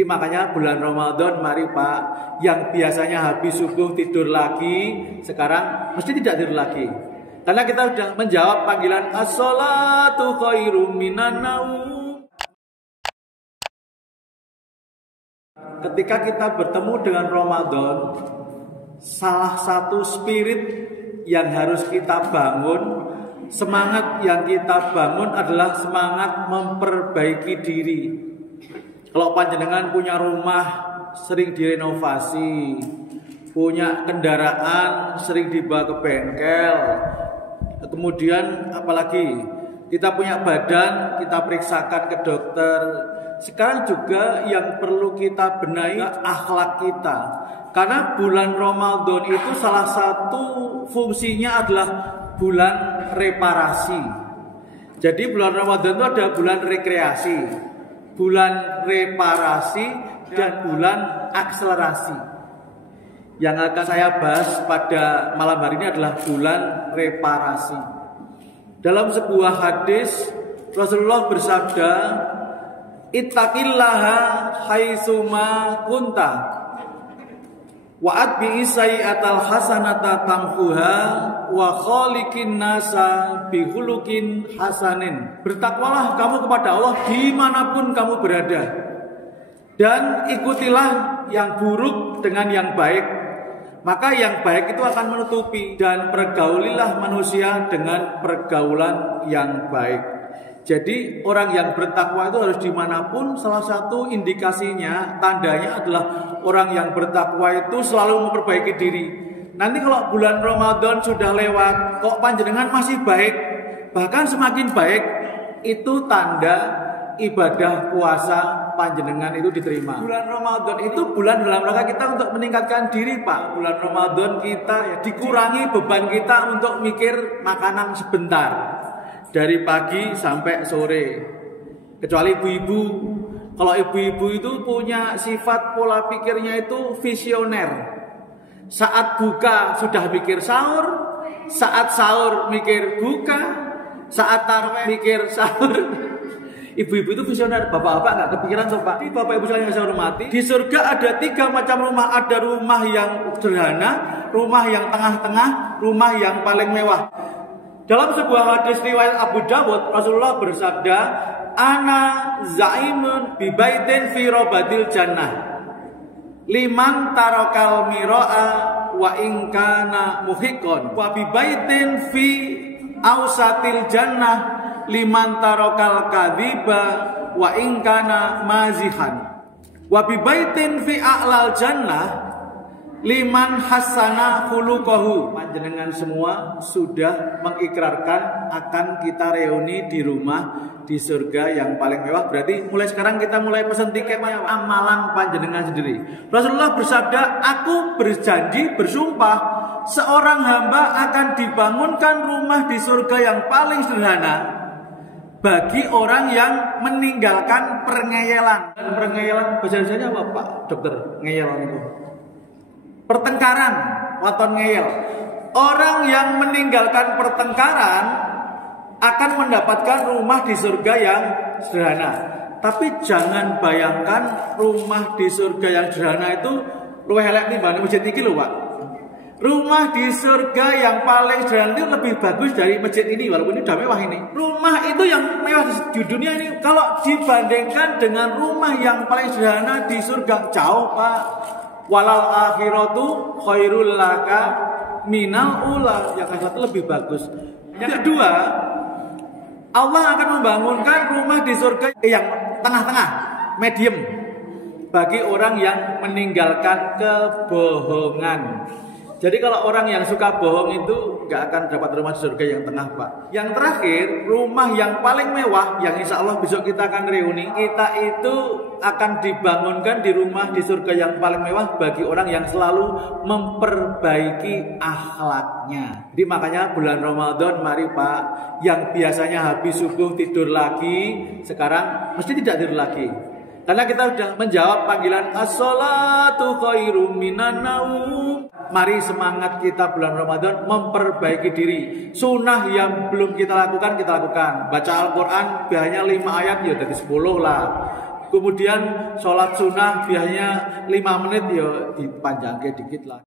Jadi makanya bulan Ramadan, mari Pak, yang biasanya habis subuh tidur lagi, sekarang mesti tidak tidur lagi. Karena kita sudah menjawab panggilan as-sholatu khairum minan naum. Ketika kita bertemu dengan Ramadan, salah satu spirit yang harus kita bangun, semangat yang kita bangun adalah semangat memperbaiki diri. Kalau panjenengan punya rumah sering direnovasi, punya kendaraan sering dibawa ke bengkel, kemudian apalagi kita punya badan, kita periksakan ke dokter. Sekarang juga yang perlu kita benahi akhlak kita. Karena bulan Ramadan itu salah satu fungsinya adalah bulan reparasi. Jadi bulan Ramadan itu ada bulan rekreasi, bulan reparasi, dan bulan akselerasi. Yang akan saya bahas pada malam hari ini adalah bulan reparasi. Dalam sebuah hadis Rasulullah bersabda, ittaqillaha haitsuma kunta wa atbi sayyi'atal hasanata tamhuha wa khaliqin nasa bihulukin hasanin. Bertakwalah kamu kepada Allah dimanapun kamu berada, dan ikutilah yang buruk dengan yang baik, maka yang baik itu akan menutupi, dan pergaulilah manusia dengan pergaulan yang baik. Jadi orang yang bertakwa itu harus dimanapun. Salah satu indikasinya, tandanya adalah orang yang bertakwa itu selalu memperbaiki diri. Nanti kalau bulan Ramadan sudah lewat, kok panjenengan masih baik, bahkan semakin baik, itu tanda ibadah puasa panjenengan itu diterima. Bulan Ramadan itu bulan dalam rangka kita untuk meningkatkan diri, Pak. Bulan Ramadan kita dikurangi beban kita untuk mikir makanan sebentar, dari pagi sampai sore. Kecuali ibu-ibu. Kalau ibu-ibu itu punya sifat pola pikirnya itu visioner. Saat buka sudah mikir sahur, saat sahur mikir buka, saat tarawih mikir sahur. Ibu-ibu itu visioner. Bapak-bapak nggak kepikiran tuh Pak. Di Bapak Ibu sekalian yang saya hormati, di surga ada 3 macam rumah. Ada rumah yang sederhana, rumah yang tengah-tengah, rumah yang paling mewah. Dalam sebuah hadis riwayat Abu Dawud, Rasulullah bersabda, ana zaimun bi baitin fi robatil jannah liman tarakal miraa wa in kana muhiqon wa bi baitin fi ausatil jannah liman tarakal kadhiba wa in kana mazihan wa bi baitin fi a'lal jannah liman hasana khuluquhu. Panjenengan semua sudah mengikrarkan akan kita reuni di rumah di surga yang paling mewah. Berarti mulai sekarang kita mulai pesan tiket amalan panjenengan sendiri. Rasulullah bersabda, aku berjanji, bersumpah, seorang hamba akan dibangunkan rumah di surga yang paling sederhana bagi orang yang meninggalkan pengeyelan. Dan pengeyelan bahasa Indonesia apa Pak Dokter? Ngeyel itu pertengkaran, waton ngeyel. Orang yang meninggalkan pertengkaran akan mendapatkan rumah di surga yang sederhana. Tapi jangan bayangkan rumah di surga yang sederhana itu luwih elek timbang masjid iki lho, Pak. Rumah di surga yang paling sederhana itu lebih bagus dari masjid ini, walaupun ini udah mewah ini. Rumah itu yang mewah di dunia ini, kalau dibandingkan dengan rumah yang paling sederhana di surga, jauh Pak. Walal akhiratu khairul laka minal ula. Yang satu lebih bagus. Yang kedua, Allah akan membangunkan rumah di surga yang tengah-tengah, medium, bagi orang yang meninggalkan kebohongan. Jadi kalau orang yang suka bohong itu gak akan dapat rumah di surga yang tengah, Pak. Yang terakhir, rumah yang paling mewah, yang insya Allah besok kita akan reuni, kita itu akan dibangunkan di rumah di surga yang paling mewah bagi orang yang selalu memperbaiki akhlaknya. Jadi makanya bulan Ramadan, mari Pak, yang biasanya habis subuh tidur lagi, sekarang mesti tidak tidur lagi. Karena kita sudah menjawab panggilan as-sholatu khairum minan naum. Mari semangat kita bulan Ramadan memperbaiki diri. Sunnah yang belum kita lakukan, kita lakukan. Baca Al-Quran hanya 5 ayat, ya dari 10 lah. Kemudian sholat sunnah biasanya 5 menit ya dipanjangke dikit lah.